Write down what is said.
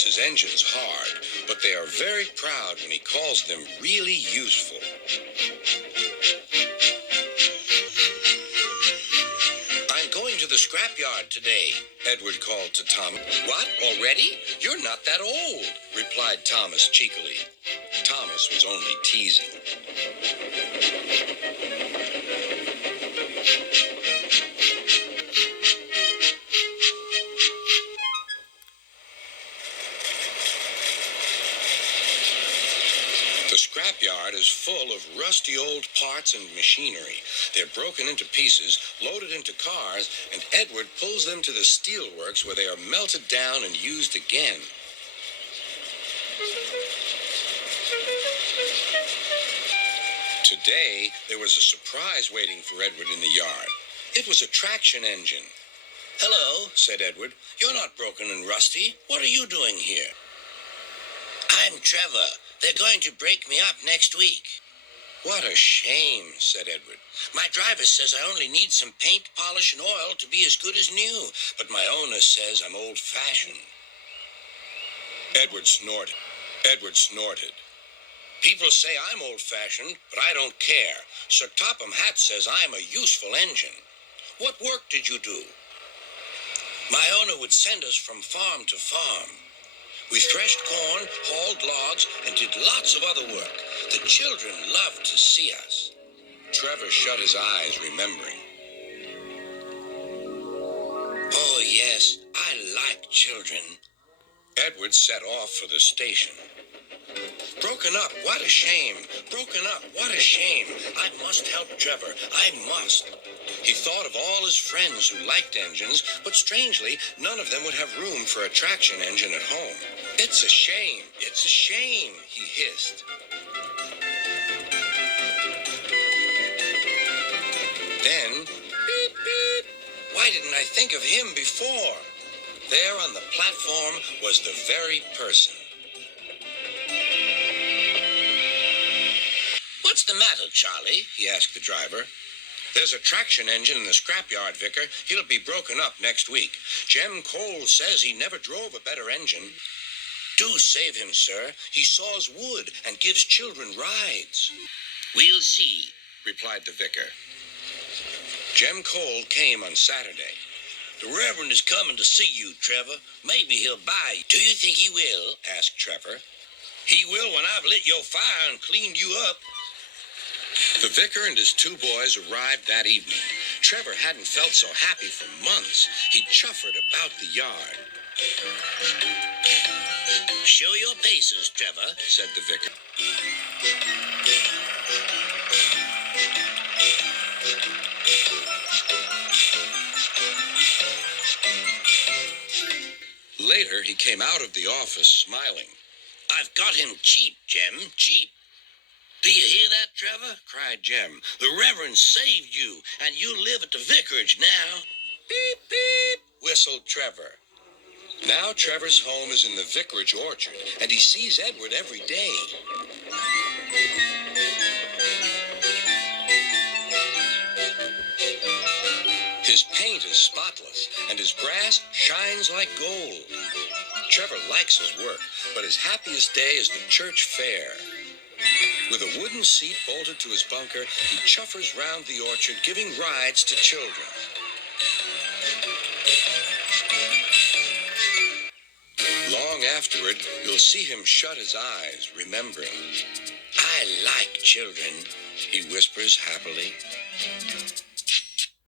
works his engines hard, but they are very proud when he calls them really useful. I'm going to the scrapyard today, Edward called to Tom. What, already? You're not that old, replied Thomas cheekily. Thomas was only teasing. The scrapyard is full of rusty old parts and machinery. They're broken into pieces, loaded into cars, and Edward pulls them to the steelworks where they are melted down and used again. Today, there was a surprise waiting for Edward in the yard. It was a traction engine. "Hello," said Edward. "You're not broken and rusty. What are you doing here?" "I'm Trevor. They're going to break me up next week." "What a shame," said Edward. "My driver says I only need some paint, polish, and oil to be as good as new, but my owner says I'm old-fashioned." Edward snorted. "People say I'm old-fashioned, but I don't care. Sir Topham Hatt says I'm a useful engine. What work did you do?" "My owner would send us from farm to farm. We threshed corn, hauled logs, and did lots of other work. The children loved to see us." Trevor shut his eyes, remembering. "Oh, yes, I like children." Edward set off for the station. "Broken up, what a shame. Broken up, what a shame. I must help Trevor. I must." He thought of all his friends who liked engines, but strangely, none of them would have room for a traction engine at home. It's a shame, he hissed. Then, beep, beep. Why didn't I think of him before? There on the platform was the very person. "What's the matter, Charlie?" he asked the driver. "There's a traction engine in the scrapyard, Vicar. He'll be broken up next week. Jem Cole says he never drove a better engine." "Do save him, sir. He saws wood and gives children rides." "We'll see," replied the vicar. Jem Cole came on Saturday. "The Reverend is coming to see you, Trevor. Maybe he'll buy you." "Do you think he will?" asked Trevor. "He will when I've lit your fire and cleaned you up." The vicar and his two boys arrived that evening. Trevor hadn't felt so happy for months. He chuffered about the yard. "Show your paces, Trevor," said the vicar. Later, he came out of the office smiling. "I've got him cheap, Jem, cheap." "Do you hear that, Trevor?" cried Jem. "The Reverend saved you, and you live at the vicarage now." "Beep, beep," whistled Trevor. Now Trevor's home is in the vicarage orchard, and he sees Edward every day. His paint is spotless, and his grass shines like gold. Trevor likes his work, but his happiest day is the church fair. With a wooden seat bolted to his bunker, he chuffers round the orchard, giving rides to children. Long afterward, you'll see him shut his eyes, remembering. "I like children," he whispers happily.